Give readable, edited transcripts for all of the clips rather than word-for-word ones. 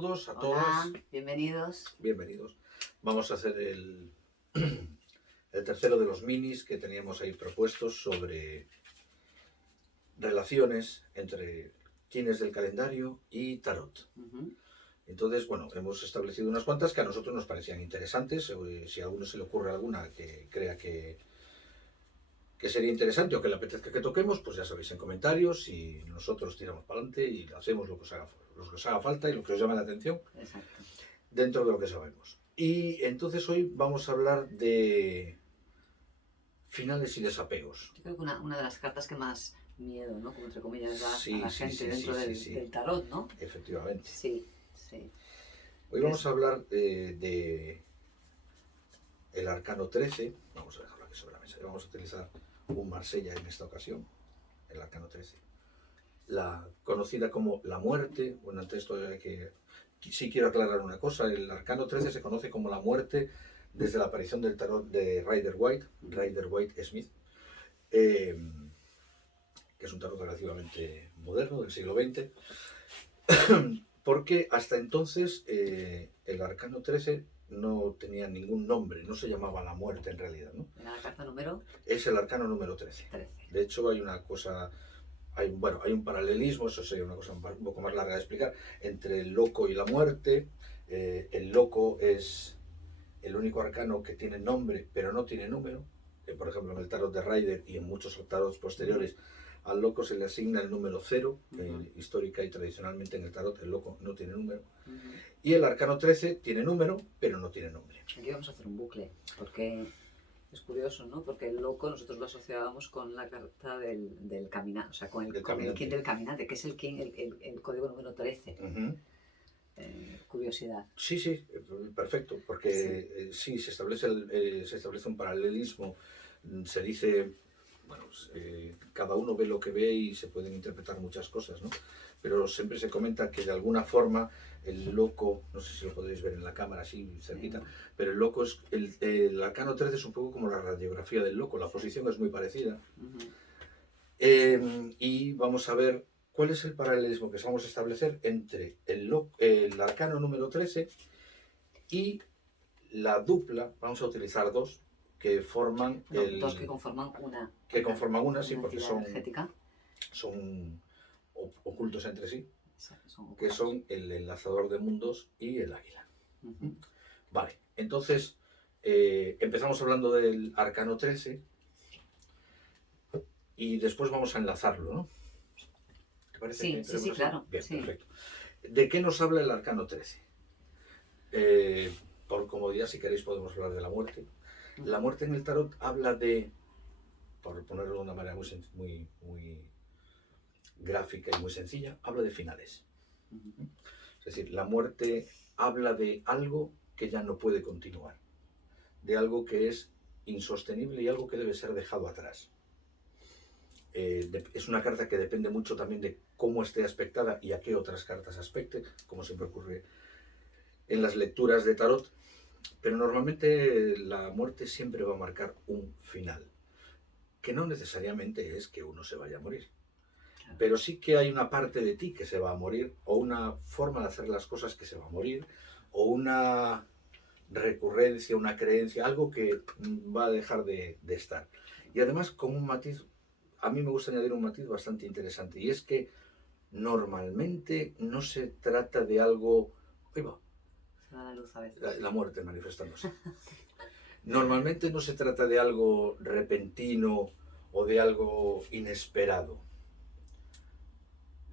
todos, a Hola, todas. bienvenidos. Bienvenidos. Vamos a hacer el tercero de los minis que teníamos ahí propuestos sobre relaciones entre quienes del calendario y tarot. Entonces, bueno, hemos establecido unas cuantas que a nosotros nos parecían interesantes. Si a alguno se le ocurre alguna que crea que sería interesante o que le apetezca que toquemos, pues ya sabéis en comentarios y nosotros tiramos para adelante y hacemos lo que os haga falta y lo que os llame la atención. Exacto. Dentro de lo que sabemos. Y entonces hoy vamos a hablar de finales y desapegos. Yo creo que una de las cartas que más miedo, ¿no? Como entre comillas, da Sí, a la sí, gente sí, dentro sí. del tarot, ¿no? Efectivamente. Sí, sí. Hoy vamos a hablar de el arcano 13. Vamos a dejarlo aquí sobre la mesa. Vamos a utilizar un Marsella en esta ocasión. El arcano 13. La conocida como la muerte. Bueno, antes esto hay que... Sí quiero aclarar una cosa. El arcano 13 se conoce como la muerte desde la aparición del tarot de Rider Waite Smith, que es un tarot relativamente moderno, del siglo XX, porque hasta entonces el arcano 13 no tenía ningún nombre, no se llamaba la muerte en realidad, ¿no? ¿Era la carta número? Es el arcano número 13. De hecho, hay una cosa... Hay un paralelismo, eso sería una cosa un poco más larga de explicar, entre el loco y la muerte. El loco es el único arcano que tiene nombre pero no tiene número. Por ejemplo, en el tarot de Rider y en muchos tarots posteriores, al loco se le asigna el número 0, que histórica y tradicionalmente en el tarot el loco no tiene número. Y el arcano 13 tiene número pero no tiene nombre. Aquí vamos a hacer un bucle, porque es curioso, ¿no? Porque el loco nosotros lo asociábamos con la carta del caminante, o sea, con el king del caminante, que es el código número 13. Curiosidad. Sí, perfecto, porque sí, se establece un paralelismo, se dice, bueno, cada uno ve lo que ve y se pueden interpretar muchas cosas, ¿no? Pero siempre se comenta que de alguna forma el loco, no sé si lo podéis ver en la cámara así cerquita, pero el loco es, el arcano 13 es un poco como la radiografía del loco, la posición es muy parecida. Y vamos a ver cuál es el paralelismo que vamos a establecer entre el arcano número 13 y la dupla. Vamos a utilizar dos que forman dos que conforman una. Que conforman una, sí, porque son ocultos entre sí, que son el enlazador de mundos y el águila. Vale, entonces empezamos hablando del arcano 13 y después vamos a enlazarlo, ¿no? ¿Te parece? Sí, claro. Bien, sí. Perfecto. ¿De qué nos habla el arcano 13? Por comodidad, si queréis, podemos hablar de la muerte. La muerte en el tarot habla de, por ponerlo de una manera muy gráfica y muy sencilla, habla de finales. Es decir, la muerte habla de algo que ya no puede continuar, de algo que es insostenible y algo que debe ser dejado atrás. Es una carta que depende mucho también de cómo esté aspectada y a qué otras cartas aspecte, como siempre ocurre en las lecturas de tarot, pero normalmente la muerte siempre va a marcar un final, que no necesariamente es que uno se vaya a morir, pero sí que hay una parte de ti que se va a morir, o una forma de hacer las cosas que se va a morir, o una recurrencia, una creencia, algo que va a dejar de estar. Y además con un matiz, a mí me gusta añadir un matiz bastante interesante, y es que normalmente no se trata de algo... Ahí va. Se va la luz a veces. La muerte manifestándose. Normalmente no se trata de algo repentino o de algo inesperado.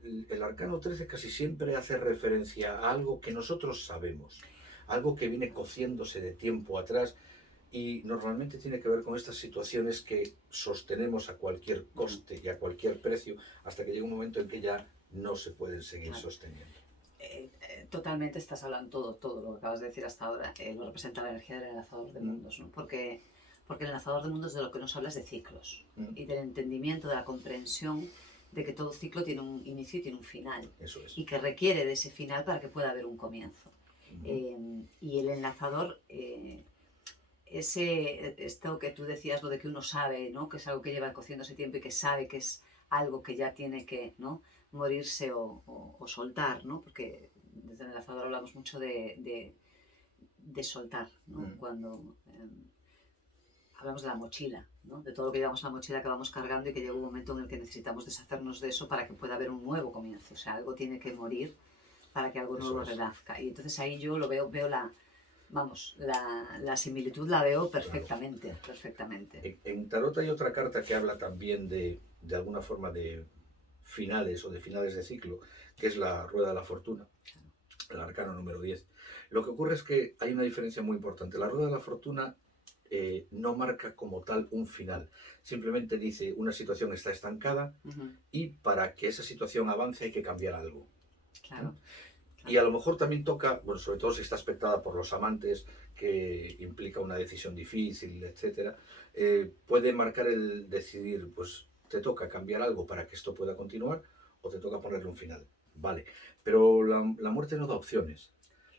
El arcano 13 casi siempre hace referencia a algo que nosotros sabemos, algo que viene cociéndose de tiempo atrás, y normalmente tiene que ver con estas situaciones que sostenemos a cualquier coste y a cualquier precio hasta que llega un momento en que ya no se pueden seguir sosteniendo. Totalmente, estás hablando todo lo que acabas de decir hasta ahora, lo representa la energía del enlazador de mundos, ¿no? Porque el enlazador de mundos de lo que nos habla es de ciclos y del entendimiento, de la comprensión de que todo ciclo tiene un inicio y tiene un final. Eso es. Y que requiere de ese final para que pueda haber un comienzo. Y el enlazador, esto que tú decías, lo de que uno sabe, ¿no? Que es algo que lleva cociéndose tiempo y que sabe que es algo que ya tiene que, ¿no? Morirse o soltar, ¿no? Porque desde el enlazador hablamos mucho de soltar, ¿no? Cuando hablamos de la mochila, ¿no? De todo lo que llevamos en la mochila que vamos cargando y que llega un momento en el que necesitamos deshacernos de eso para que pueda haber un nuevo comienzo. O sea, algo tiene que morir para que algo nuevo renazca. Y entonces ahí yo lo veo la similitud la veo perfectamente, claro. Perfectamente. En Tarot hay otra carta que habla también de alguna forma de finales o de finales de ciclo, que es la Rueda de la Fortuna, el arcano número 10. Lo que ocurre es que hay una diferencia muy importante. La Rueda de la Fortuna no marca como tal un final, simplemente dice una situación está estancada y para que esa situación avance hay que cambiar algo. Claro. ¿No? Y a lo mejor también toca, bueno, sobre todo si está aspectada por los amantes, que implica una decisión difícil, etc. Puede marcar el decidir, pues te toca cambiar algo para que esto pueda continuar o te toca ponerle un final. Vale, pero la muerte no da opciones.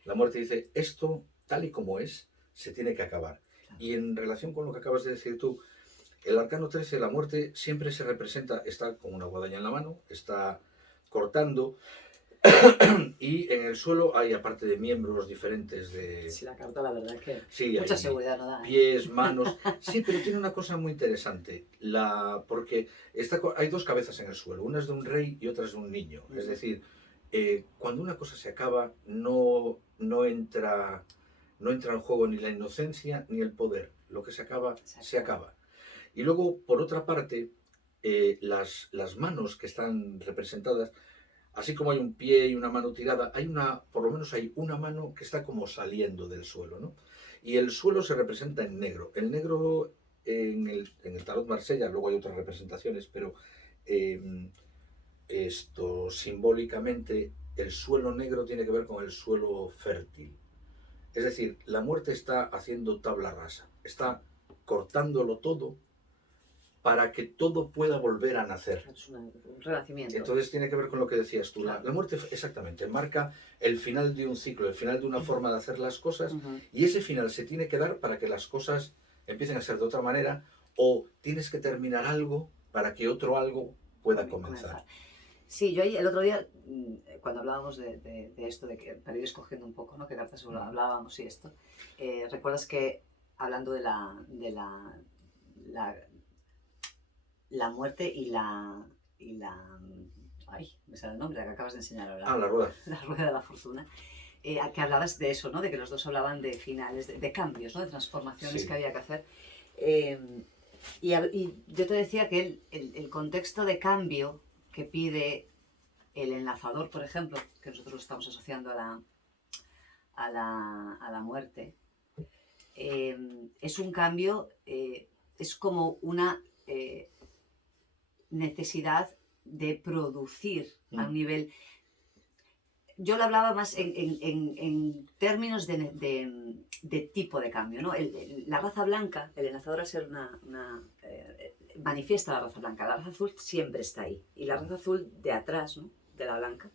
La muerte dice, esto tal y como es, se tiene que acabar. Y en relación con lo que acabas de decir tú, el arcano 13, la muerte siempre se representa, está con una guadaña en la mano, está cortando, y en el suelo hay, aparte de miembros diferentes de... Sí, la carta la verdad es que sí, mucha seguridad no da. Pies, manos... Sí, pero tiene una cosa muy interesante, porque hay dos cabezas en el suelo, una es de un rey y otra es de un niño. Es decir, cuando una cosa se acaba, no entra en juego ni la inocencia ni el poder. Lo que se acaba, se acaba. Y luego, por otra parte, las manos que están representadas, así como hay un pie y una mano tirada, por lo menos hay una mano que está como saliendo del suelo, ¿no? Y el suelo se representa en negro. El negro en el Tarot Marsella, luego hay otras representaciones, pero esto simbólicamente, el suelo negro tiene que ver con el suelo fértil. Es decir, la muerte está haciendo tabla rasa, está cortándolo todo para que todo pueda volver a nacer. Es un renacimiento. Entonces tiene que ver con lo que decías tú. Claro. La muerte, exactamente, marca el final de un ciclo, el final de una forma de hacer las cosas, y ese final se tiene que dar para que las cosas empiecen a ser de otra manera, o tienes que terminar algo para que otro algo pueda comenzar. Sí, yo ahí el otro día, cuando hablábamos de esto, para ir escogiendo un poco, ¿no? Qué cartas hablábamos y esto, recuerdas que hablando de la muerte y la... Ay, me sale el nombre, la que acabas de enseñar ahora. La rueda. La rueda de la fortuna. Que hablabas de eso, ¿no? De que los dos hablaban de finales, de cambios, ¿no? De transformaciones que había que hacer. Y yo te decía que el contexto de cambio que pide el enlazador, por ejemplo, que nosotros lo estamos asociando a la muerte, es un cambio, es como una necesidad de producir a un nivel... Yo lo hablaba más en términos de tipo de cambio, ¿no? La raza blanca, el enlazador al ser manifiesta la raza blanca. La raza azul siempre está ahí. Y la raza azul de atrás, ¿no? De la blanca,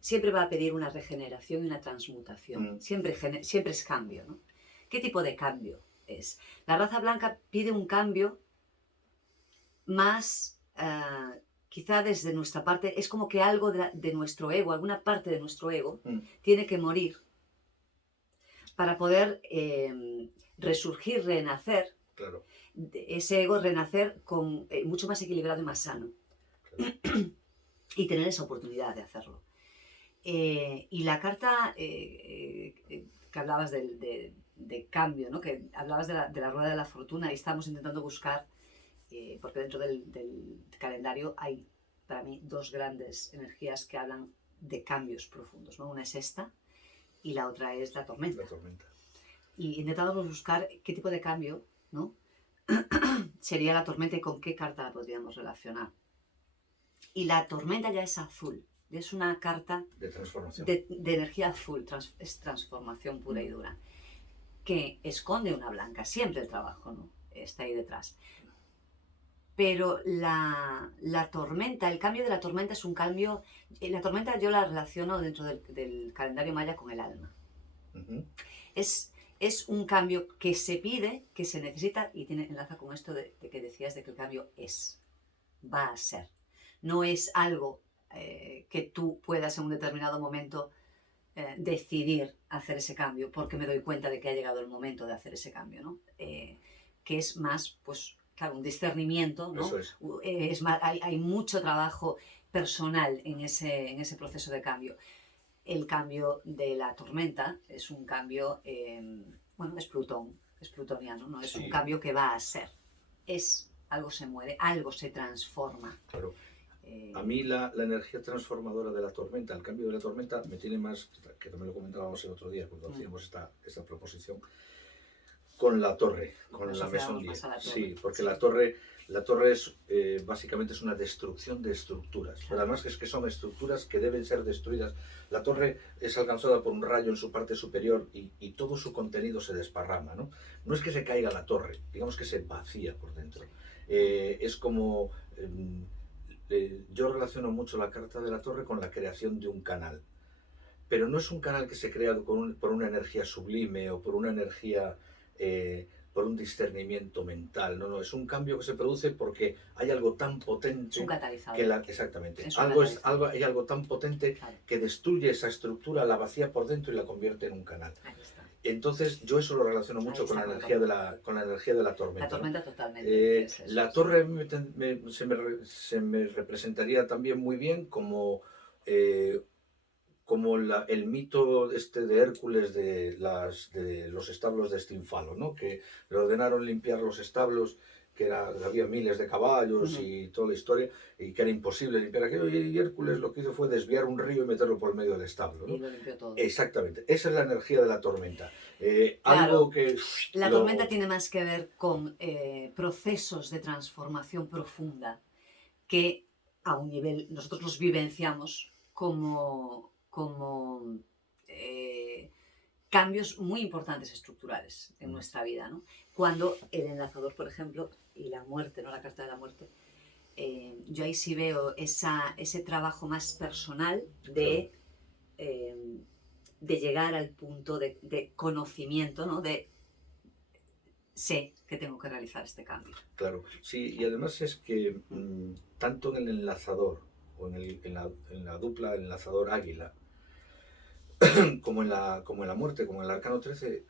siempre va a pedir una regeneración y una transmutación. Siempre es cambio, ¿no? ¿Qué tipo de cambio es? La raza blanca pide un cambio más... quizá desde nuestra parte, es como que algo de nuestro ego, alguna parte de nuestro ego, tiene que morir para poder resurgir, renacer. Claro. Ese ego renacer mucho más equilibrado y más sano. Claro. Y tener esa oportunidad de hacerlo. Y la carta que hablabas de cambio, ¿no? Que hablabas de la rueda de la fortuna y estamos intentando buscar, porque dentro del calendario hay para mí dos grandes energías que hablan de cambios profundos, ¿no? Una es esta y la otra es la tormenta. Y intentamos buscar qué tipo de cambio, ¿no? sería la tormenta y con qué carta la podríamos relacionar. Y la tormenta ya es azul, es una carta de transformación, de energía azul, es transformación pura y dura, que esconde una blanca, siempre el trabajo, ¿no? Está ahí detrás. Pero la tormenta, el cambio de la tormenta es un cambio, la tormenta yo la relaciono dentro del calendario maya con el alma. Es un cambio que se pide, que se necesita y enlaza con esto de que decías de que el cambio va a ser. No es algo que tú puedas en un determinado momento decidir hacer ese cambio porque me doy cuenta de que ha llegado el momento de hacer ese cambio, ¿no? Que es más, pues, claro, un discernimiento, ¿no? Eso es. Es más, hay mucho trabajo personal en ese proceso de cambio. El cambio de la tormenta es un cambio, bueno, es Plutón, es plutoniano, no es un cambio que va a ser. Algo se muere, algo se transforma. Claro. A mí la energía transformadora de la tormenta, el cambio de la tormenta, me tiene más, que también lo comentábamos el otro día cuando hacíamos esta proposición, con la torre, con la Maison 10. Sí, porque la torre es, básicamente es una destrucción de estructuras, pero además es que son estructuras que deben ser destruidas. La torre es alcanzada por un rayo en su parte superior y todo su contenido se desparrama, ¿no? No es que se caiga la torre, digamos que se vacía por dentro. Es como... yo relaciono mucho la carta de la torre con la creación de un canal, pero no es un canal que se crea por una energía sublime o por una energía, por un discernimiento mental, no, es un cambio que se produce porque hay algo tan potente... Es un catalizador. Exactamente, hay algo tan potente, claro, que destruye esa estructura, la vacía por dentro y la convierte en un canal. Ahí está. Entonces yo eso lo relaciono mucho con la energía de la tormenta. La tormenta, ¿no? Totalmente. La torre se me representaría también muy bien como el mito de Hércules de los establos de Estinfalo, ¿no? Que le ordenaron limpiar los establos, había miles de caballos y toda la historia, y que era imposible limpiar aquello, y Hércules lo que hizo fue desviar un río y meterlo por el medio del establo, ¿no? Y lo limpió todo. Exactamente, esa es la energía de la tormenta. Claro, algo que la tormenta tiene más que ver con procesos de transformación profunda que a un nivel nosotros los vivenciamos como cambios muy importantes estructurales en nuestra vida, ¿no? Cuando el enlazador, por ejemplo, y la muerte, ¿no? La carta de la muerte, yo ahí sí veo ese trabajo más personal de llegar al punto de conocimiento, ¿no? Sé que tengo que realizar este cambio. Claro, sí, y además es que tanto en el enlazador o en la dupla enlazador águila, como en la muerte, como en el arcano 13,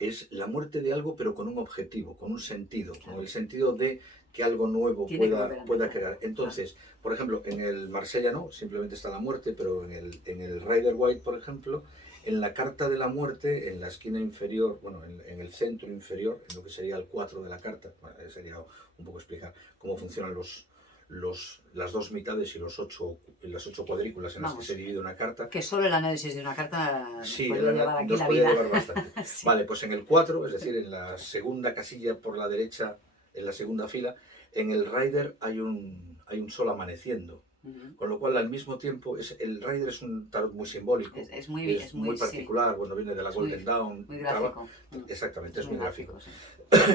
es la muerte de algo pero con un objetivo, con un sentido, con el sentido de que algo nuevo pueda crear. Entonces, por ejemplo, en el Marsella no, simplemente está la muerte, pero en el Rider White, por ejemplo, en la carta de la muerte, en la esquina inferior, bueno, en el centro inferior, en lo que sería el 4 de la carta, bueno, sería un poco explicar cómo funcionan las dos mitades y las 8 cuadrículas en las que se divide una carta. Que solo el análisis de una carta sí, puede llevar aquí la vida. Llevar bastante. Sí. Vale, pues en el 4, es decir, en la segunda casilla por la derecha, en la segunda fila, en el Rider hay un sol amaneciendo. Con lo cual, al mismo tiempo, el Rider es un tarot muy simbólico, es muy particular, sí. Bueno, viene de la Golden Dawn. Muy gráfico. Exactamente, es muy gráfico. Sí.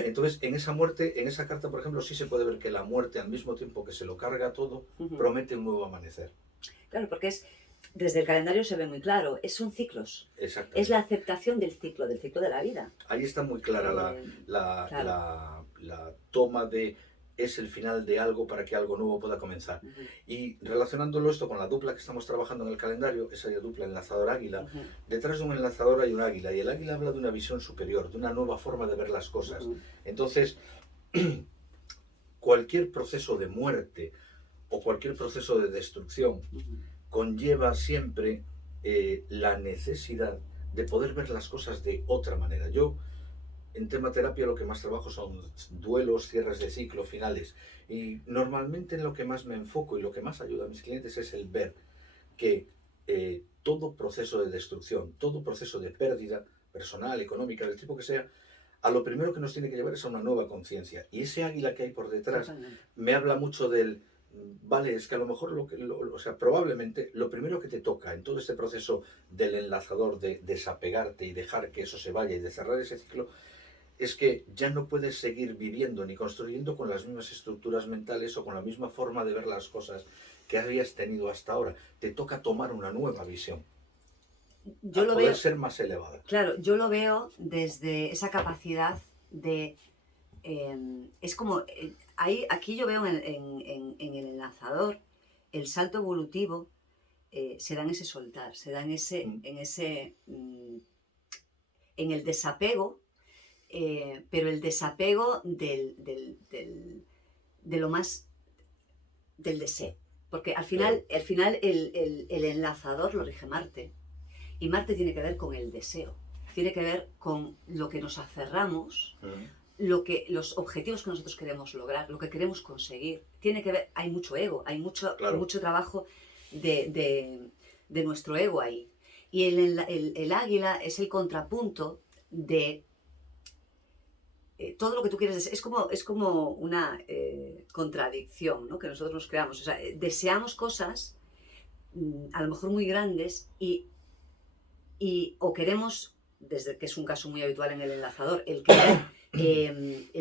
Entonces, en esa muerte, en esa carta, por ejemplo, sí se puede ver que la muerte, al mismo tiempo que se lo carga todo, promete un nuevo amanecer. Claro, porque desde el calendario se ve muy claro, son ciclos. Exactamente. Es la aceptación del ciclo de la vida. Ahí está muy clara la toma de... es el final de algo para que algo nuevo pueda comenzar. Y relacionándolo esto con la dupla que estamos trabajando en el calendario, esa dupla enlazador águila, detrás de un enlazador hay un águila, y el águila habla de una visión superior, de una nueva forma de ver las cosas. Entonces, cualquier proceso de muerte o cualquier proceso de destrucción conlleva siempre la necesidad de poder ver las cosas de otra manera. Yo, en tema terapia, lo que más trabajo son duelos, cierres de ciclo, finales. Y normalmente en lo que más me enfoco y lo que más ayuda a mis clientes es el ver que todo proceso de destrucción, todo proceso de pérdida personal, económica, del tipo que sea, a lo primero que nos tiene que llevar es a una nueva conciencia. Y ese águila que hay por detrás me habla mucho del... Vale, es que a lo mejor, probablemente lo primero que te toca en todo este proceso del enlazador, de desapegarte y dejar que eso se vaya y de cerrar ese ciclo, es que ya no puedes seguir viviendo ni construyendo con las mismas estructuras mentales o con la misma forma de ver las cosas que habías tenido hasta ahora. Te toca tomar una nueva visión. Yo lo veo, ser más elevada. Claro, yo lo veo desde esa capacidad de... es como... aquí yo veo en el enlazador el salto evolutivo se da en ese soltar, se da en el desapego, pero el desapego de lo más del deseo. Porque al final el enlazador lo rige Marte. Y Marte tiene que ver con el deseo, tiene que ver con lo que nos aferramos, los objetivos que nosotros queremos lograr, lo que queremos conseguir. Tiene que ver, hay mucho ego, hay mucho trabajo de nuestro ego ahí. Y el águila es el contrapunto de todo lo que tú quieres desear. Es como una contradicción, ¿no?, que nosotros nos creamos. O sea, deseamos cosas a lo mejor muy grandes o queremos, desde que es un caso muy habitual en el enlazador, el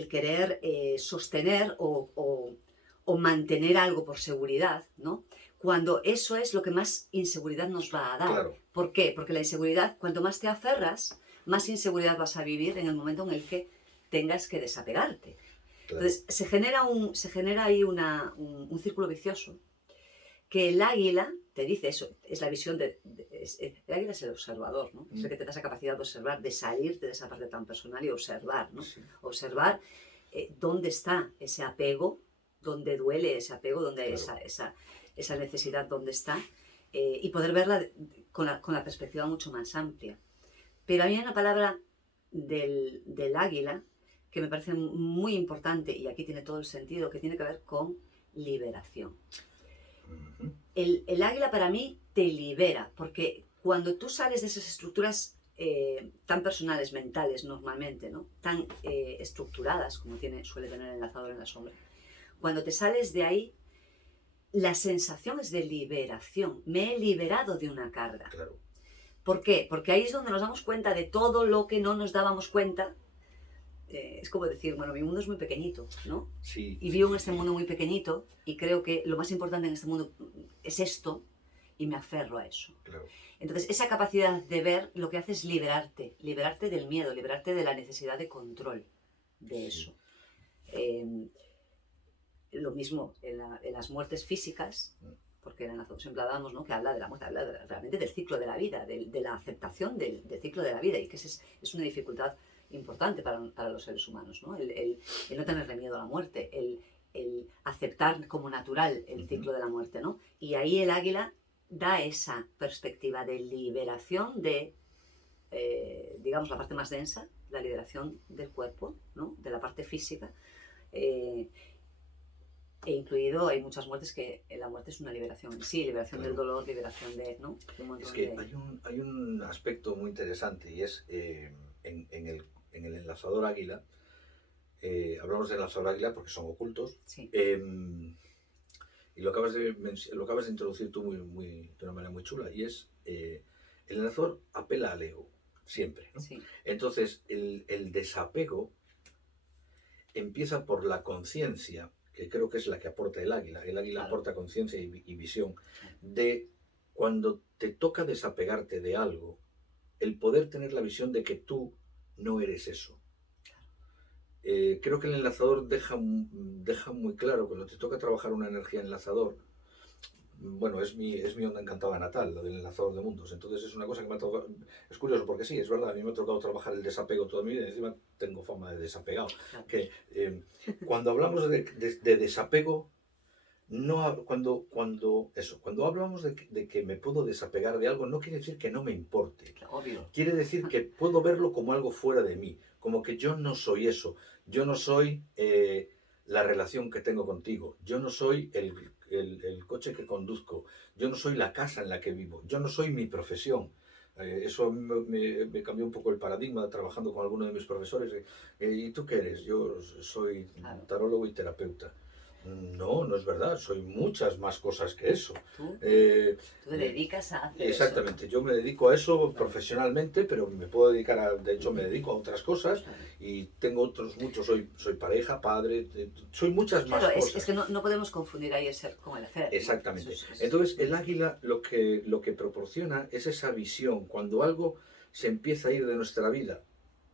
querer sostener o mantener algo por seguridad, ¿no?, cuando eso es lo que más inseguridad nos va a dar. Claro. ¿Por qué? Porque la inseguridad, cuanto más te aferras, más inseguridad vas a vivir en el momento en el que tengas que desapegarte. Claro. Entonces se genera ahí un círculo vicioso, que el águila te dice eso, es la visión el águila es el observador, ¿no? Es el que te da esa capacidad de observar, de salirte de esa parte tan personal y observar, ¿no? Sí. Observar dónde está ese apego, dónde duele ese apego, dónde claro. esa necesidad, dónde está, y poder verla con la perspectiva mucho más amplia. Pero a mí hay una palabra del águila que me parece muy importante, y aquí tiene todo el sentido, que tiene que ver con liberación. El águila para mí te libera, porque cuando tú sales de esas estructuras tan personales, mentales normalmente, ¿no?, tan estructuradas como suele tener el enlazador en la sombra, cuando te sales de ahí, la sensación es de liberación. Me he liberado de una carga. Claro. ¿Por qué? Porque ahí es donde nos damos cuenta de todo lo que no nos dábamos cuenta. Es como decir, bueno, mi mundo es muy pequeñito, ¿no? Sí. Y vivo en este mundo muy pequeñito y creo que lo más importante en este mundo es esto y me aferro a eso. Claro. Entonces, esa capacidad de ver lo que hace es liberarte del miedo, liberarte de la necesidad de control de eso. Lo mismo en las muertes físicas, porque en la siempre hablamos, ¿no?, que habla de la muerte, habla realmente del ciclo de la vida, de la aceptación del ciclo de la vida, y que es una dificultad importante para los seres humanos, ¿no? El no tenerle miedo a la muerte, el aceptar como natural el ciclo de la muerte, ¿no? Y ahí el águila da esa perspectiva de liberación de, digamos, la parte más densa, la liberación del cuerpo, ¿no?, de la parte física, e incluido, hay muchas muertes que la muerte es una liberación en sí, liberación del dolor, liberación de, ¿no?, de un montón es que hay un aspecto muy interesante, y es en el enlazador águila, hablamos del enlazador águila porque son ocultos, sí. Y lo acabas de introducir tú de una manera muy chula, y es el enlazador apela al ego, siempre, ¿no? Sí. Entonces el desapego empieza por la conciencia, que creo que es la que aporta el águila. El águila claro. aporta conciencia y visión de cuando te toca desapegarte de algo, el poder tener la visión de que tú no eres eso. Creo que el enlazador deja muy claro, cuando te toca trabajar una energía enlazador, bueno, es mi onda encantada natal, la del enlazador de mundos. Entonces es una cosa que me ha tocado. Es curioso porque sí, es verdad, a mí me ha tocado trabajar el desapego toda mi vida y encima tengo fama de desapegado. Que cuando hablamos de desapego, no, cuando hablamos de que me puedo desapegar de algo, no quiere decir que no me importe. Obvio. Quiere decir que puedo verlo como algo fuera de mí, como que yo no soy eso. Yo no soy la relación que tengo contigo. Yo no soy el coche que conduzco. Yo no soy la casa en la que vivo. Yo no soy mi profesión. Eso me cambió un poco el paradigma trabajando con algunos de mis profesores. ¿Y tú qué eres? Yo soy tarólogo y terapeuta. No es verdad, soy muchas más cosas que eso. Tú te dedicas a hacer exactamente, eso. Yo me dedico a eso profesionalmente, pero me puedo dedicar de hecho me dedico a otras cosas y tengo otros muchos, soy pareja, padre, soy muchas más cosas. Es que no podemos confundir ahí el ser con el hacer. Exactamente. Entonces el águila lo que proporciona es esa visión, cuando algo se empieza a ir de nuestra vida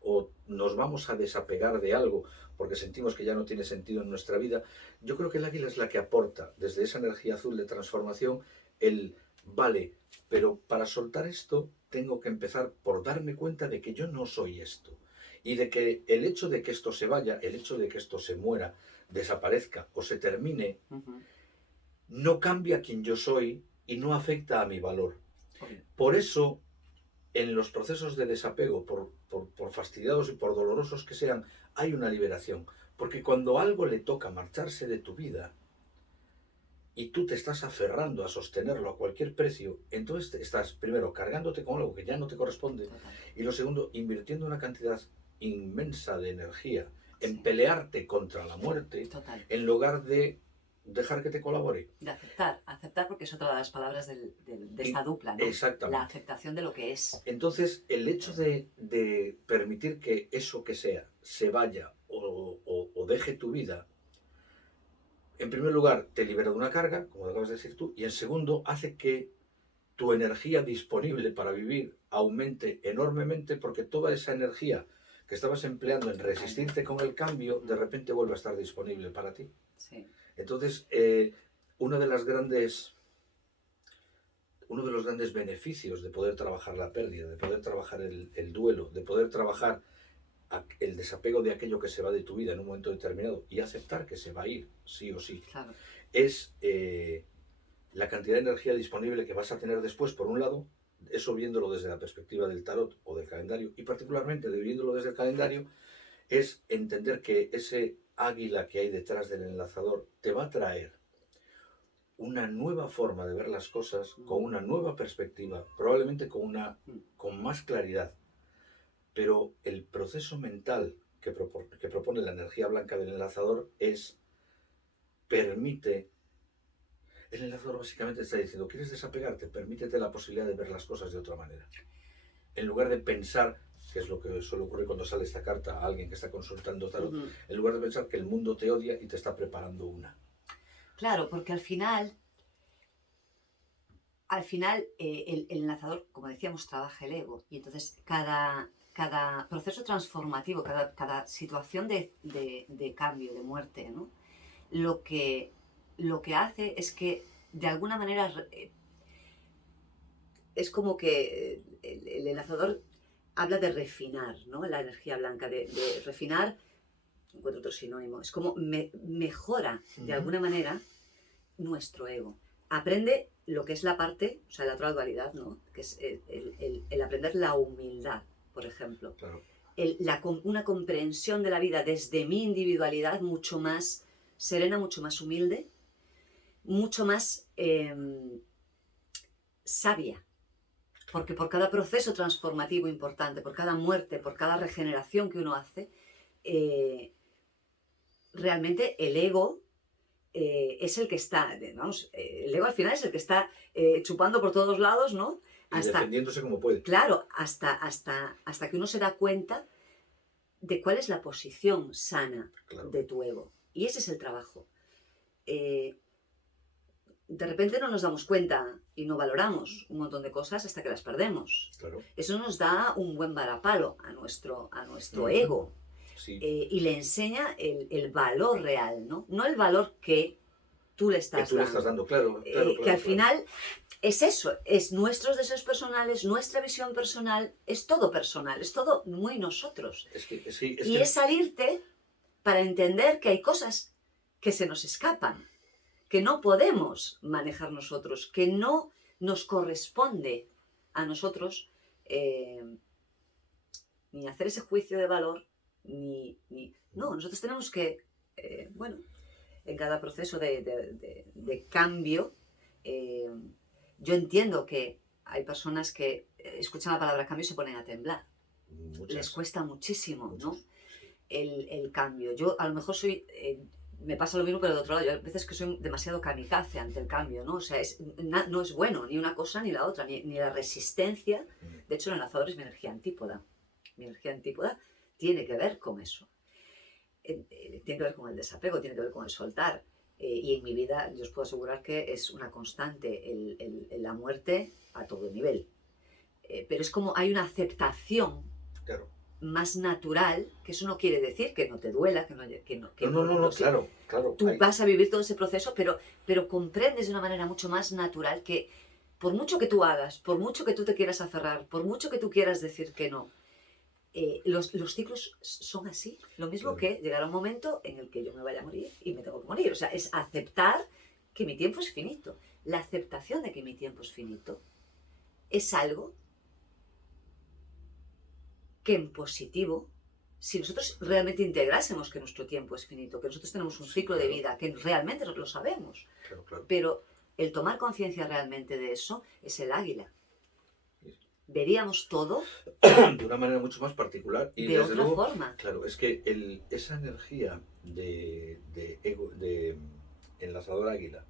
o nos vamos a desapegar de algo porque sentimos que ya no tiene sentido en nuestra vida, yo creo que el águila es la que aporta desde esa energía azul de transformación el vale, pero para soltar esto tengo que empezar por darme cuenta de que yo no soy esto. Y de que el hecho de que esto se vaya, el hecho de que esto se muera, desaparezca o se termine, no cambia quién yo soy y no afecta a mi valor. Por eso, en los procesos de desapego, por fastidiados y por dolorosos que sean, hay una liberación. Porque cuando algo le toca marcharse de tu vida y tú te estás aferrando a sostenerlo a cualquier precio, entonces estás primero cargándote con algo que ya no te corresponde y lo segundo, invirtiendo una cantidad inmensa de energía en pelearte contra la muerte en lugar de dejar que te colabore. De aceptar porque es otra de las palabras de esta dupla, ¿no? Exactamente. La aceptación de lo que es. Entonces, el hecho de permitir que eso que sea se vaya o deje tu vida, en primer lugar, te libera de una carga, como acabas de decir tú, y en segundo, hace que tu energía disponible para vivir aumente enormemente porque toda esa energía que estabas empleando en resistirte con el cambio, de repente vuelve a estar disponible para ti. Sí. Entonces, uno de los grandes beneficios de poder trabajar la pérdida, de poder trabajar el duelo, de poder trabajar el desapego de aquello que se va de tu vida en un momento determinado y aceptar que se va a ir, sí o sí, es la cantidad de energía disponible que vas a tener después, por un lado, eso viéndolo desde la perspectiva del tarot o del calendario, y particularmente viéndolo desde el calendario, es entender que ese águila que hay detrás del enlazador te va a traer una nueva forma de ver las cosas, con una nueva perspectiva, probablemente con más claridad. Pero el proceso mental que propone la energía blanca del enlazador permite. El enlazador básicamente está diciendo, ¿quieres desapegarte? Permítete la posibilidad de ver las cosas de otra manera. En lugar de pensar, que es lo que suele ocurrir cuando sale esta carta a alguien que está consultando tarot, en lugar de pensar que el mundo te odia y te está preparando una. Claro, porque al final el enlazador, como decíamos, trabaja el ego. Y entonces cada proceso transformativo, cada situación de cambio, de muerte, ¿no? Lo que hace es que, de alguna manera, es como que el enlazador habla de refinar, ¿no? La energía blanca, de refinar, encuentro otro sinónimo, es como mejora, de alguna manera, nuestro ego. Aprende lo que es la parte, o sea, la otra dualidad, ¿no? Que es el aprender la humildad, por ejemplo. Claro. Una comprensión de la vida desde mi individualidad mucho más serena, mucho más humilde, mucho más sabia. Porque por cada proceso transformativo importante, por cada muerte, por cada regeneración que uno hace, realmente el ego es el que está, vamos, el ego al final es el que está chupando por todos lados, ¿no? Y defendiéndose como puede. Claro, hasta que uno se da cuenta de cuál es la posición sana de tu ego. Y ese es el trabajo. De repente no nos damos cuenta y no valoramos un montón de cosas hasta que las perdemos. Claro. Eso nos da un buen varapalo a nuestro ego. Sí. Y le enseña el valor real, ¿no? No el valor que tú le estás dando. Claro, que al final es eso, es nuestros deseos personales, nuestra visión personal, es todo personal, es todo muy nosotros. Es salirte para entender que hay cosas que se nos escapan, que no podemos manejar nosotros, que no nos corresponde a nosotros ni hacer ese juicio de valor, no, nosotros tenemos que, en cada proceso de cambio, yo entiendo que hay personas que escuchan la palabra cambio y se ponen a temblar. Muchas. Les cuesta muchísimo, ¿no? El cambio. Yo a lo mejor me pasa lo mismo, pero de otro lado, yo a veces que soy demasiado kamikaze ante el cambio, ¿no? O sea, no es bueno ni una cosa ni la otra, ni la resistencia. De hecho, el enlazador es mi energía antípoda. Mi energía antípoda tiene que ver con eso. Tiene que ver con el desapego, tiene que ver con el soltar. Y en mi vida yo os puedo asegurar que es una constante la muerte a todo nivel. Pero es como hay una aceptación más natural, que eso no quiere decir que no te duela, que no, claro. Tú vas a vivir todo ese proceso, pero comprendes de una manera mucho más natural que por mucho que tú hagas, por mucho que tú te quieras aferrar, por mucho que tú quieras decir que no, los ciclos son así. Lo mismo que llegará un momento en el que yo me vaya a morir y me tengo que morir. O sea, es aceptar que mi tiempo es finito. La aceptación de que mi tiempo es finito es algo que en positivo, si nosotros realmente integrásemos que nuestro tiempo es finito, que nosotros tenemos un ciclo de vida, que realmente lo sabemos, pero el tomar conciencia realmente de eso es el águila. Veríamos todo de una manera mucho más particular y de otra forma. Claro, es que esa energía de enlazador águila,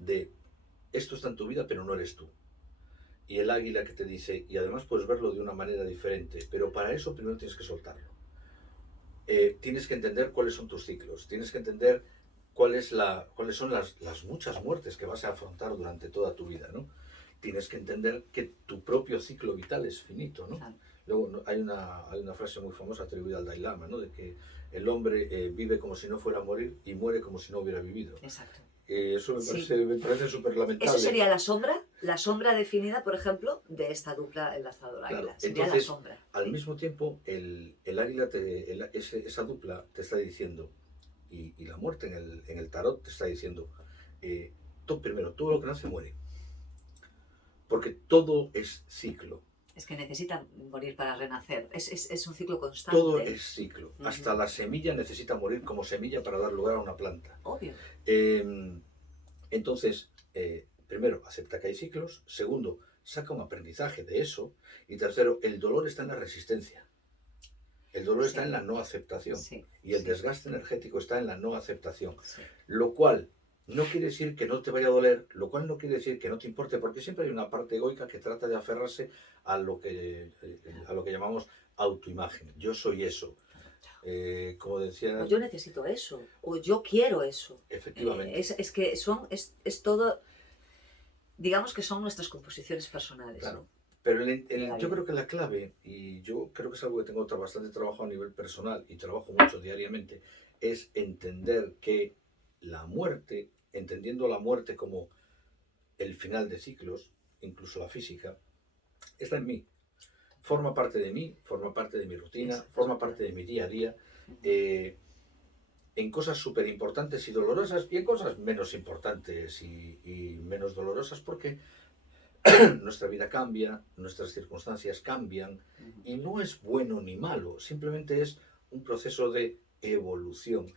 de esto está en tu vida pero no eres tú, y el águila que te dice, y además puedes verlo de una manera diferente, pero para eso primero tienes que soltarlo. Tienes que entender cuáles son tus ciclos, tienes que entender cuáles son las muchas muertes que vas a afrontar durante toda tu vida, ¿no? Tienes que entender que tu propio ciclo vital es finito, ¿no? Claro. Luego hay una frase muy famosa atribuida al Dalai Lama, ¿no? De que el hombre vive como si no fuera a morir y muere como si no hubiera vivido. Exacto. Eso me parece súper lamentable. Eso sería la sombra definida, por ejemplo, de esta dupla enlazadora águila. Claro. Sería entonces, la sombra. Al mismo tiempo, el águila, esa dupla te está diciendo, y la muerte en el tarot te está diciendo, primero, todo lo que nace muere. Porque todo es ciclo. Es que necesita morir para renacer. Es un ciclo constante. Todo es ciclo. Hasta la semilla necesita morir como semilla para dar lugar a una planta. Obvio. Entonces, primero, acepta que hay ciclos. Segundo, saca un aprendizaje de eso. Y tercero, el dolor está en la resistencia. El dolor está en la no aceptación. Y el desgaste energético está en la no aceptación. Lo cual no quiere decir que no te vaya a doler, lo cual no quiere decir que no te importe, porque siempre hay una parte egoica que trata de aferrarse a lo que llamamos autoimagen. Yo soy eso. Como decía... O yo necesito eso, o yo quiero eso. Efectivamente. Es que es todo, digamos que son nuestras composiciones personales. Claro. Pero yo creo que la clave, y yo creo que es algo que tengo bastante trabajo a nivel personal y trabajo mucho diariamente, es entender que la muerte, entendiendo la muerte como el final de ciclos, incluso la física, está en mí. Forma parte de mí, forma parte de mi rutina, forma parte de mi día a día, en cosas súper importantes y dolorosas y en cosas menos importantes y menos dolorosas, porque nuestra vida cambia, nuestras circunstancias cambian y no es bueno ni malo, simplemente es un proceso de evolución.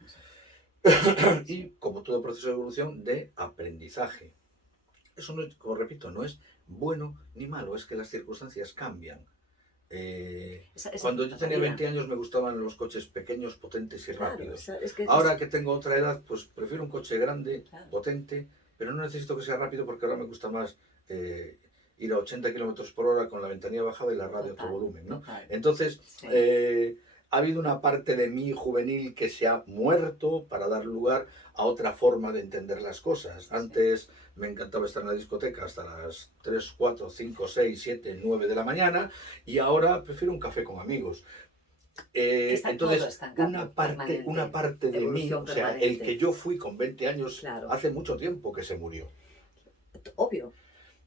Y como todo proceso de evolución, de aprendizaje. Eso, no, como repito, no es bueno ni malo, es que las circunstancias cambian. Cuando yo tenía 20 años me gustaban los coches pequeños, potentes y rápidos. Ahora que tengo otra edad, pues prefiero un coche grande, potente, pero no necesito que sea rápido porque ahora me gusta más ir a 80 km por hora con la ventanilla bajada y la radio a todo volumen, ¿no? Entonces, ha habido una parte de mí juvenil que se ha muerto para dar lugar a otra forma de entender las cosas. Antes me encantaba estar en la discoteca hasta las 3, 4, 5, 6, 7, 9 de la mañana y ahora prefiero un café con amigos. Entonces, una parte de mí, o sea, el que yo fui con 20 años, hace mucho tiempo que se murió. Obvio,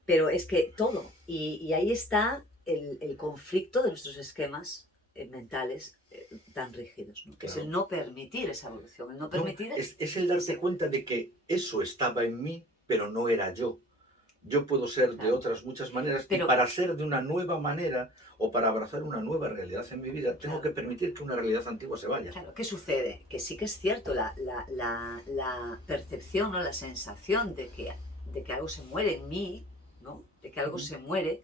pero es que todo, y ahí está el conflicto de nuestros esquemas mentales tan rígidos, ¿no? Que es el no permitir esa evolución, el no permitir... Es el darte cuenta de que eso estaba en mí, pero no era yo. Yo puedo ser de otras muchas maneras, pero, y para ser de una nueva manera o para abrazar una nueva realidad en mi vida, tengo que permitir que una realidad antigua se vaya. Claro, ¿qué sucede? Que sí que es cierto, la percepción, ¿no? La sensación de que algo se muere en mí, ¿no? De que algo se muere,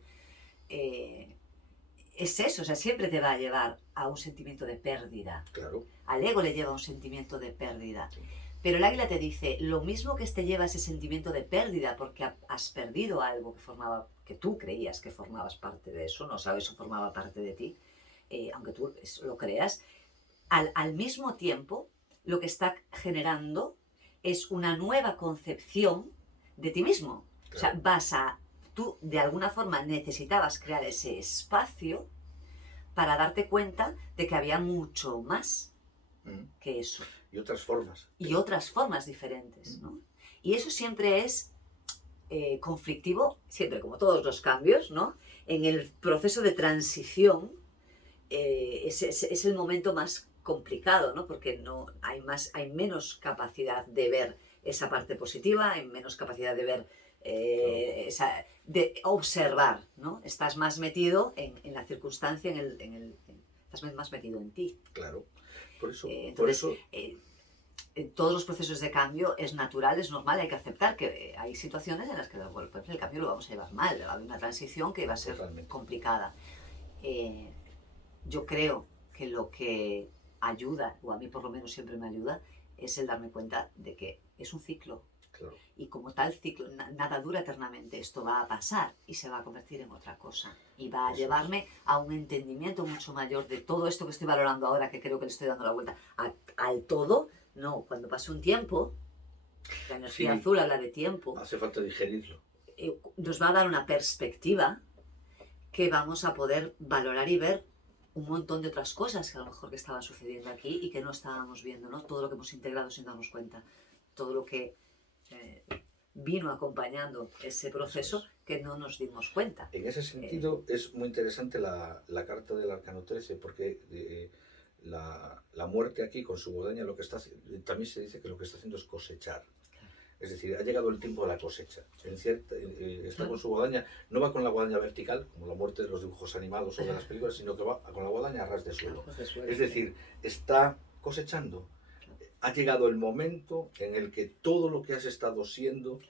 es eso, o sea, siempre te va a llevar a un sentimiento de pérdida. Claro. Al ego le lleva un sentimiento de pérdida. Sí. Pero el águila te dice, lo mismo que te lleva ese sentimiento de pérdida porque has perdido algo que tú creías que formabas parte de eso, no sabes, eso formaba parte de ti, aunque tú lo creas, al mismo tiempo lo que está generando es una nueva concepción de ti mismo. Claro. O sea, tú de alguna forma necesitabas crear ese espacio para darte cuenta de que había mucho más que eso. Y otras formas. Y otras formas diferentes, ¿no? Y eso siempre es conflictivo, siempre como todos los cambios, ¿no? En el proceso de transición es el momento más complicado, ¿no? Porque no hay menos capacidad de ver esa parte positiva, hay menos capacidad de ver, de observar, ¿no? Estás más metido en la circunstancia, estás más metido en ti. Claro. Por eso, Entonces, en todos los procesos de cambio es natural, es normal, hay que aceptar que hay situaciones en las que el cambio lo vamos a llevar mal, va a haber una transición que va a ser complicada. Yo creo que lo que ayuda, o a mí por lo menos siempre me ayuda, es el darme cuenta de que es un ciclo. Claro. Y como tal ciclo, nada dura eternamente, esto va a pasar y se va a convertir en otra cosa. Y va a llevarme a un entendimiento mucho mayor de todo esto que estoy valorando ahora, que creo que le estoy dando la vuelta al todo. No, cuando pase un tiempo, la energía azul habla de tiempo. Hace falta digerirlo. Nos va a dar una perspectiva que vamos a poder valorar y ver un montón de otras cosas que a lo mejor que estaban sucediendo aquí y que no estábamos viendo, ¿no? Todo lo que hemos integrado sin darnos cuenta, todo lo que vino acompañando ese proceso que no nos dimos cuenta. En ese sentido es muy interesante la carta del Arcano 13 porque la muerte aquí con su guadaña lo que está también se dice que lo que está haciendo es cosechar. Es decir, ha llegado el tiempo de la cosecha. Está con su guadaña, no va con la guadaña vertical, como la muerte de los dibujos animados o de las películas, sino que va con la guadaña a ras de suelo. Es decir, está cosechando. Ha llegado el momento en el que todo lo que has estado siendo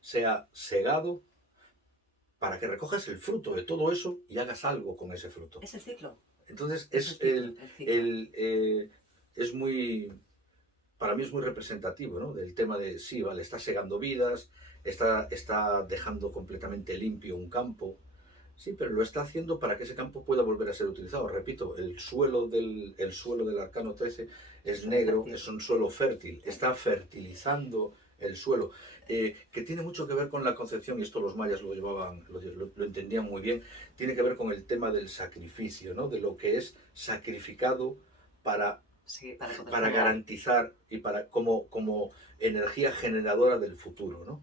sea segado para que recojas el fruto de todo eso y hagas algo con ese fruto. Es el ciclo. Entonces, es muy... Para mí es muy representativo, ¿no? Del tema de, sí, vale, está segando vidas, está dejando completamente limpio un campo, sí, pero lo está haciendo para que ese campo pueda volver a ser utilizado. Repito, el suelo del Arcano 13 es negro, es un suelo fértil, está fertilizando el suelo, que tiene mucho que ver con la concepción, y esto los mayas lo llevaban, lo entendían muy bien, tiene que ver con el tema del sacrificio, ¿no? De lo que es sacrificado para garantizar y como energía generadora del futuro, ¿no?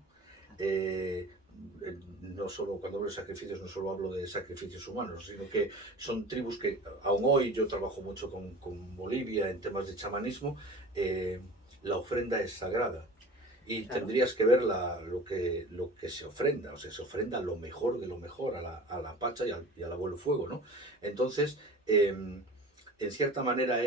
No solo cuando hablo de sacrificios, no solo hablo de sacrificios humanos, sino que son tribus que aún hoy, yo trabajo mucho con Bolivia en temas de chamanismo, la ofrenda es sagrada y tendrías que ver lo que se ofrenda, o sea, se ofrenda lo mejor de lo mejor a la Pacha y al abuelo fuego, ¿no? Entonces, en cierta manera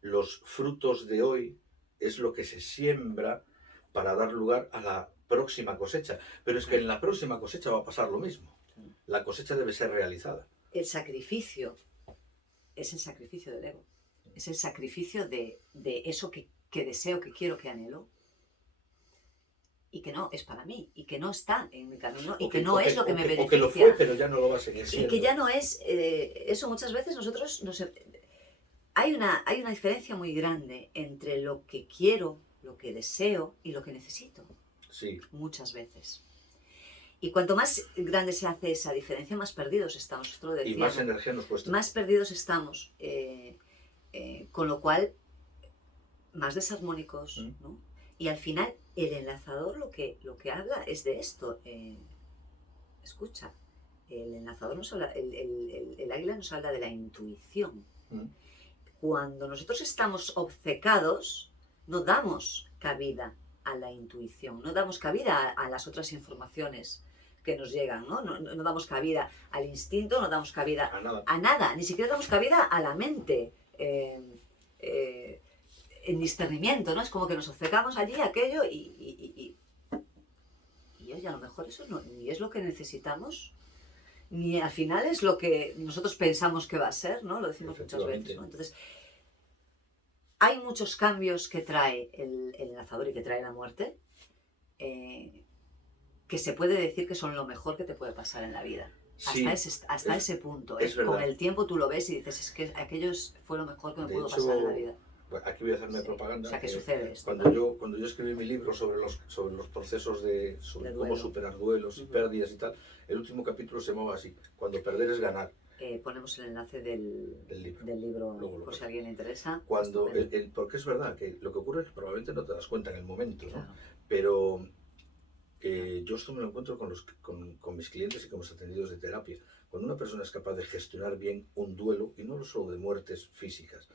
los frutos de hoy es lo que se siembra para dar lugar a la próxima cosecha. Pero es que en la próxima cosecha va a pasar lo mismo. La cosecha debe ser realizada. El sacrificio es el sacrificio del ego. Es el sacrificio de eso que deseo, que quiero, que anhelo. Y que no es para mí. Y que no está en mi camino. Y que no es lo que me beneficia. O que lo fue, pero ya no lo va a seguir siendo. Y que ya no es... eso muchas veces nosotros... Hay una diferencia muy grande entre lo que quiero, lo que deseo y lo que necesito. Sí. Muchas veces. Y cuanto más grande se hace esa diferencia, más perdidos estamos. Esto lo decíamos. Y más energía nos cuesta. Más perdidos estamos. Con lo cual, más desarmónicos, ¿no? Y al final, el enlazador lo que habla es de esto. Escucha, el enlazador nos habla, el águila nos habla de la intuición. Cuando nosotros estamos obcecados, no damos cabida a la intuición, no damos cabida a las otras informaciones que nos llegan, ¿no? No damos cabida al instinto, no damos cabida a nada, ni siquiera damos cabida a la mente en discernimiento, ¿no? Es como que nos obcecamos allí, aquello, y oye, a lo mejor eso ni es lo que necesitamos, ni al final es lo que nosotros pensamos que va a ser, ¿no? Lo decimos muchas veces, ¿no? Entonces, hay muchos cambios que trae el enlazador y que trae la muerte, que se puede decir que son lo mejor que te puede pasar en la vida. Sí, hasta ese punto. Con el tiempo tú lo ves y dices, es que aquello fue lo mejor que me pudo pasar en la vida. Aquí voy a hacerme propaganda. O sea, ¿qué sucede esto? Cuando yo escribí mi libro sobre los procesos sobre cómo superar duelos y pérdidas y tal, el último capítulo se llamaba así: cuando perder es ganar. Ponemos el enlace del libro por si a alguien le interesa. Porque es verdad que lo que ocurre es que probablemente no te das cuenta en el momento, ¿no? Pero Yo esto me lo encuentro con mis clientes y con los atendidos de terapia. Cuando una persona es capaz de gestionar bien un duelo, y no solo de muertes físicas,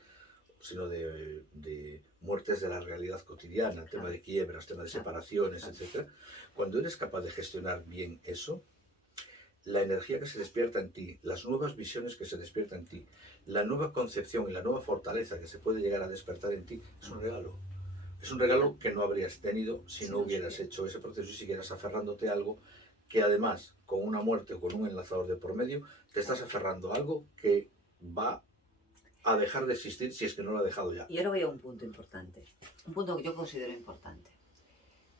sino de muertes de la realidad cotidiana, tema de quiebras, tema de separaciones, etc. Cuando eres capaz de gestionar bien eso, la energía que se despierta en ti, las nuevas visiones que se despiertan en ti, la nueva concepción y la nueva fortaleza que se puede llegar a despertar en ti, es un regalo. Es un regalo que no habrías tenido si no hubieras hecho ese proceso y siguieras aferrándote a algo que, además, con una muerte o con un enlazador de por medio, te estás aferrando a algo que va a dejar de existir si es que no lo ha dejado ya. Y ahora voy a un punto importante, un punto que yo considero importante.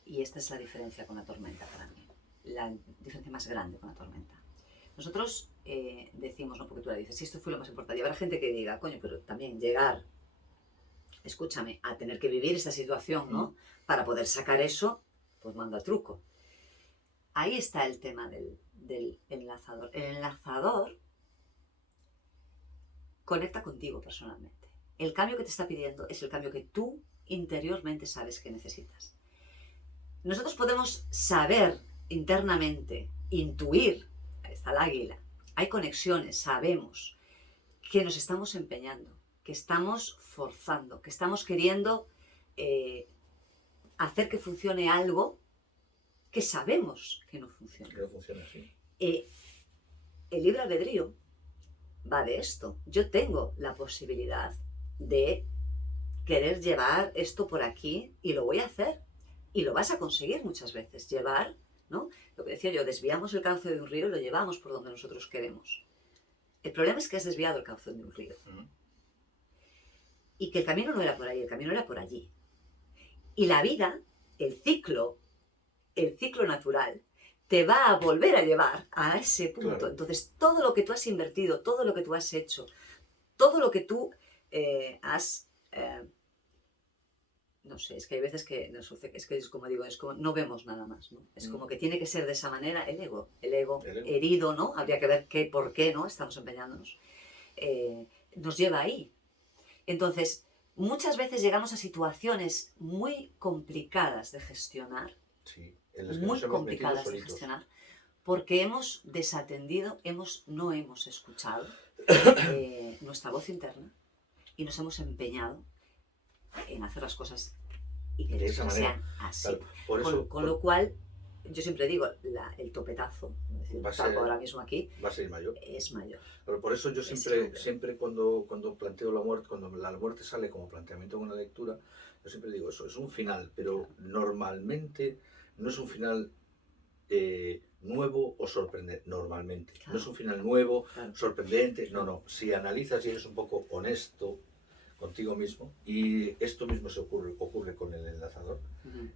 Y esta es la diferencia con la tormenta para mí, la diferencia más grande con la tormenta. Nosotros decimos, no, porque tú la dices, si esto fue lo más importante, y habrá gente que diga, coño, pero también llegar, escúchame, a tener que vivir esta situación, ¿no? Para poder sacar eso, pues manda truco. Ahí está el tema del enlazador. El enlazador conecta contigo personalmente. El cambio que te está pidiendo es el cambio que tú interiormente sabes que necesitas. Nosotros podemos saber internamente, intuir, ahí está el águila, hay conexiones, sabemos que nos estamos empeñando, que estamos forzando, que estamos queriendo hacer que funcione algo que sabemos que no funciona. Que no funciona así. El libre albedrío va de esto. Yo tengo la posibilidad de querer llevar esto por aquí y lo voy a hacer. Y lo vas a conseguir muchas veces, llevar, ¿no? Lo que decía yo, desviamos el cauce de un río y lo llevamos por donde nosotros queremos. El problema es que has desviado el cauce de un río. Y que el camino no era por ahí, el camino era por allí. Y la vida, el ciclo natural, te va a volver a llevar a ese punto. Claro. Entonces, todo lo que tú has invertido, todo lo que tú has hecho, todo lo que tú has... no sé, es que hay veces que nos sucede, es que es como digo, es como no vemos nada más, ¿no? Es como que tiene que ser de esa manera el ego herido, ¿no? Habría que ver por qué, ¿no? Estamos empeñándonos. Nos lleva ahí. Entonces, muchas veces llegamos a situaciones muy complicadas de gestionar, sí, muy complicadas de gestionar, porque hemos desatendido, no hemos escuchado nuestra voz interna y nos hemos empeñado en hacer las cosas y que las cosas sean así. Claro, por eso, con lo cual, yo siempre digo, el topetazo, ahora mismo aquí, va a ser mayor. Es mayor. Pero por eso yo siempre cuando planteo la muerte, cuando la muerte sale como planteamiento en una lectura, yo siempre digo eso, es un final, pero normalmente no es un final nuevo o sorprendente, normalmente. Claro. No es un final nuevo, claro, sorprendente, no. Si analizas y eres un poco honesto contigo mismo, y esto mismo ocurre con el enlazador,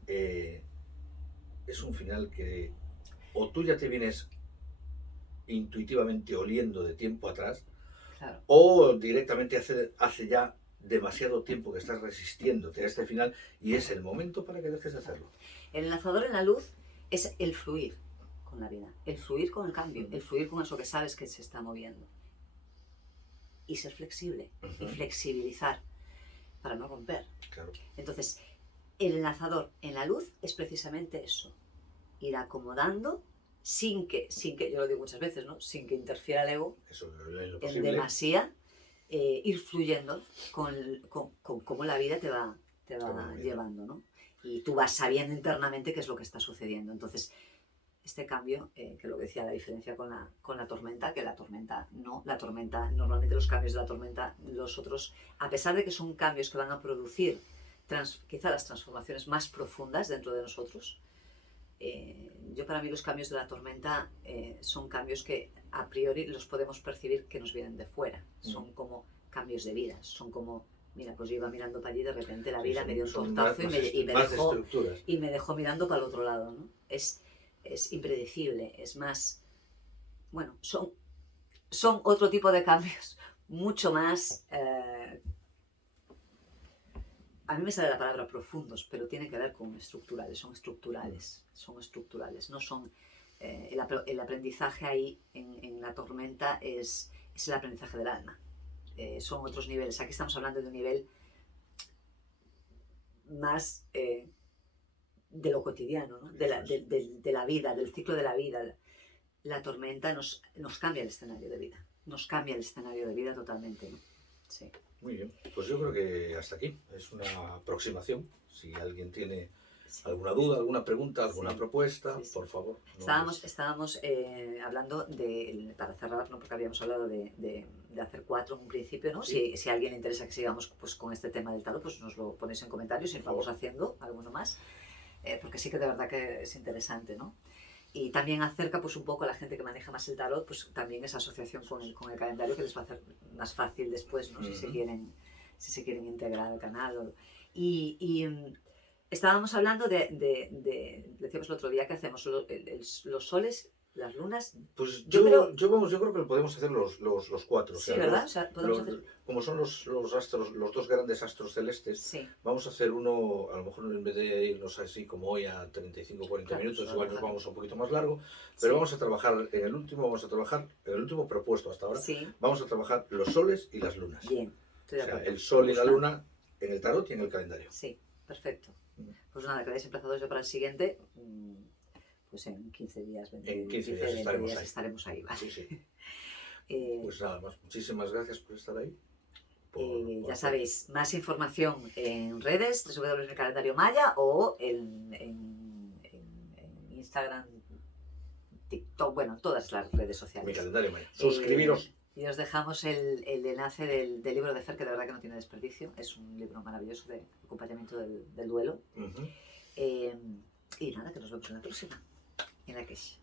es un final que o tú ya te vienes intuitivamente oliendo de tiempo atrás, claro, o directamente hace ya demasiado tiempo que estás resistiéndote a este final y es el momento para que dejes de hacerlo. El enlazador en la luz es el fluir con la vida, el fluir con el cambio, el fluir con eso que sabes que se está moviendo. Y ser flexible, y flexibilizar para no romper. Claro. Entonces, el enlazador en la luz es precisamente eso, ir acomodando sin que, yo lo digo muchas veces, ¿no? Sin que interfiera el ego en demasía, ir fluyendo con cómo la vida te va llevando, ¿no? Y tú vas sabiendo internamente qué es lo que está sucediendo. Entonces, este cambio, que lo que decía, la diferencia con la tormenta, que la tormenta, normalmente los cambios de la tormenta, los otros, a pesar de que son cambios que van a producir quizá las transformaciones más profundas dentro de nosotros, yo para mí los cambios de la tormenta son cambios que a priori los podemos percibir que nos vienen de fuera, son como cambios de vida, son como, mira, pues yo iba mirando para allí, de repente la vida me dio un tortazo y me dejó mirando para el otro lado, ¿no? Es impredecible, es más, bueno, son otro tipo de cambios mucho más, a mí me sale la palabra profundos, pero tiene que ver con estructurales, son estructurales, no son, el aprendizaje ahí en la tormenta es el aprendizaje del alma, son otros niveles, aquí estamos hablando de un nivel más de lo cotidiano, ¿no? De la vida, del ciclo de la vida. La tormenta nos cambia el escenario de vida, nos cambia el escenario de vida totalmente, ¿no? Sí. Muy bien, pues yo creo que hasta aquí es una aproximación. Si alguien tiene alguna duda, alguna pregunta, alguna propuesta, por favor. Estábamos hablando para cerrar, ¿no? Porque habíamos hablado de hacer 4 en un principio, ¿no? Sí. Si a alguien le interesa que sigamos pues, con este tema del tarot, pues nos lo ponéis en comentarios y vamos haciendo alguno más, porque sí que de verdad que es interesante, ¿no? Y también acerca pues un poco a la gente que maneja más el tarot, pues también esa asociación con el calendario que les va a hacer más fácil después, ¿no? Si se quieren integrar al canal. Estábamos hablando decíamos el otro día que hacemos los soles, las lunas. Pues yo creo que lo podemos hacer los 4. Sí, ¿verdad? O sea, podemos hacer... Como son los astros, los 2 grandes astros celestes, sí. Vamos a hacer uno, a lo mejor en vez de irnos así como hoy a 35 o 40 minutos, igual nos vamos un poquito más largo, pero vamos a trabajar en el último propuesto hasta ahora, vamos a trabajar los soles y las lunas. Bien. O sea, el sol y la luna en el tarot y en el calendario. Sí, perfecto. Pues nada, quedáis emplazados ya para el siguiente. Pues en 15 días, 20 días estaremos ahí, ¿vale? Sí. Pues nada más, muchísimas gracias por estar ahí. Ya sabéis, más información en redes, www.calendario Maya o en Instagram, TikTok, bueno, todas las redes sociales. Mi calendario Maya. Suscribiros. Y os dejamos el enlace del libro de Fer, que de verdad que no tiene desperdicio. Es un libro maravilloso de acompañamiento del duelo. Y nada, que nos vemos en la próxima. En la Queixa.